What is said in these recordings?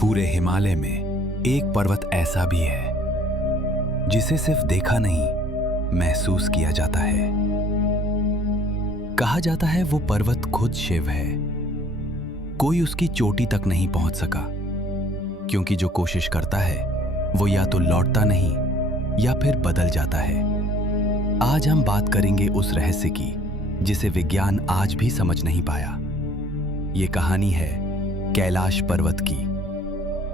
पूरे हिमालय में एक पर्वत ऐसा भी है जिसे सिर्फ देखा नहीं, महसूस किया जाता है। कहा जाता है वो पर्वत खुद शिव है। कोई उसकी चोटी तक नहीं पहुंच सका, क्योंकि जो कोशिश करता है वो या तो लौटता नहीं या फिर बदल जाता है। आज हम बात करेंगे उस रहस्य की जिसे विज्ञान आज भी समझ नहीं पाया। ये कहानी है कैलाश पर्वत की।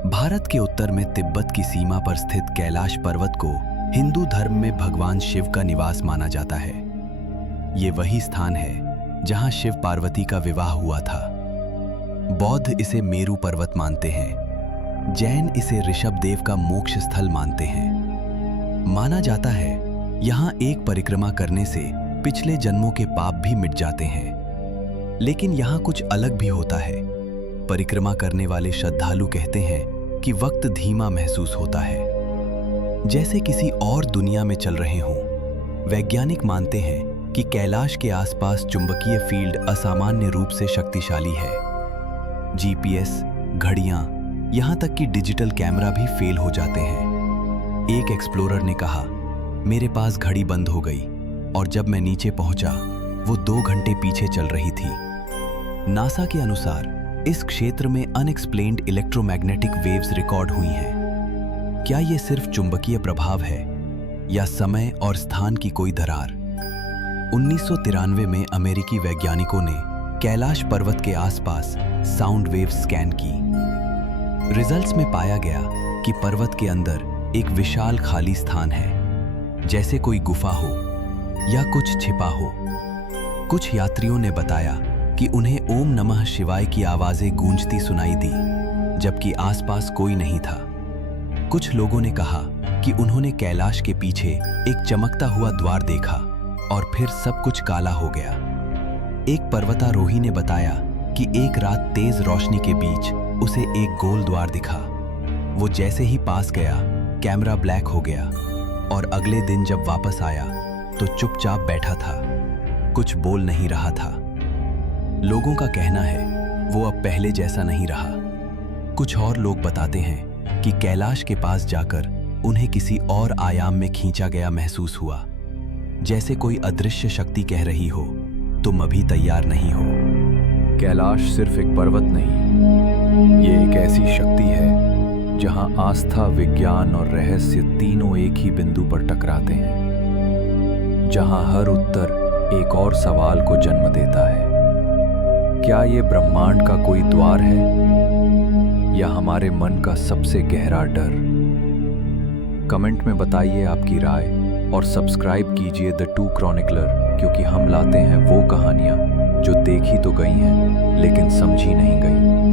भारत के उत्तर में तिब्बत की सीमा पर स्थित कैलाश पर्वत को हिंदू धर्म में भगवान शिव का निवास माना जाता है। ये वही स्थान है जहां शिव पार्वती का विवाह हुआ था। बौद्ध इसे मेरु पर्वत मानते हैं, जैन इसे ऋषभ देव का मोक्ष स्थल मानते हैं। माना जाता है यहां एक परिक्रमा करने से पिछले जन्मों के पाप भी मिट जाते हैं। लेकिन यहां कुछ अलग भी होता है। परिक्रमा करने वाले श्रद्धालु कहते हैं कि वक्त धीमा महसूस होता है, जैसे किसी और दुनिया में चल रहे हों। वैज्ञानिक मानते हैं कि कैलाश के आसपास चुंबकीय फील्ड असामान्य रूप से शक्तिशाली है। जीपीएस, घड़ियां, यहां तक कि डिजिटल कैमरा भी फेल हो जाते हैं। एक एक्सप्लोरर ने कहा, मेरे पास घड़ी बंद हो गई और जब मैं नीचे पहुंचा वो 2 घंटे पीछे चल रही थी। नासा के अनुसार इस क्षेत्र में अनएक्सप्लेन्ड इलेक्ट्रोमैग्नेटिक वेव्स रिकॉर्ड हुई हैं। क्या ये सिर्फ चुंबकीय प्रभाव है या समय और स्थान की कोई दरार? 1993 में अमेरिकी वैज्ञानिकों ने कैलाश पर्वत के आसपास साउंड वेव स्कैन की। रिजल्ट्स में पाया गया कि पर्वत के अंदर एक विशाल खाली स्थान है, जैसे कोई गुफा हो या कुछ छिपा हो। कुछ यात्रियों ने बताया कि उन्हें ओम नमः शिवाय की आवाजें गूंजती सुनाई दी, जबकि आसपास कोई नहीं था। कुछ लोगों ने कहा कि उन्होंने कैलाश के पीछे एक चमकता हुआ द्वार देखा और फिर सब कुछ काला हो गया। एक पर्वतारोही ने बताया कि एक रात तेज रोशनी के बीच उसे एक गोल द्वार दिखा। वो जैसे ही पास गया, कैमरा ब्लैक हो गया और अगले दिन जब वापस आया तो चुपचाप बैठा था, कुछ बोल नहीं रहा था। लोगों का कहना है वो अब पहले जैसा नहीं रहा। कुछ और लोग बताते हैं कि कैलाश के पास जाकर उन्हें किसी और आयाम में खींचा गया महसूस हुआ, जैसे कोई अदृश्य शक्ति कह रही हो, तुम अभी तैयार नहीं हो। कैलाश सिर्फ एक पर्वत नहीं, ये एक ऐसी शक्ति है जहां आस्था, विज्ञान और रहस्य तीनों एक ही बिंदु पर टकराते हैं, जहां हर उत्तर एक और सवाल को जन्म देता है। क्या ये ब्रह्मांड का कोई द्वार है या हमारे मन का सबसे गहरा डर? कमेंट में बताइए आपकी राय और सब्सक्राइब कीजिए द टू क्रॉनिकलर, क्योंकि हम लाते हैं वो कहानियां जो देखी तो गई हैं लेकिन समझी नहीं गई।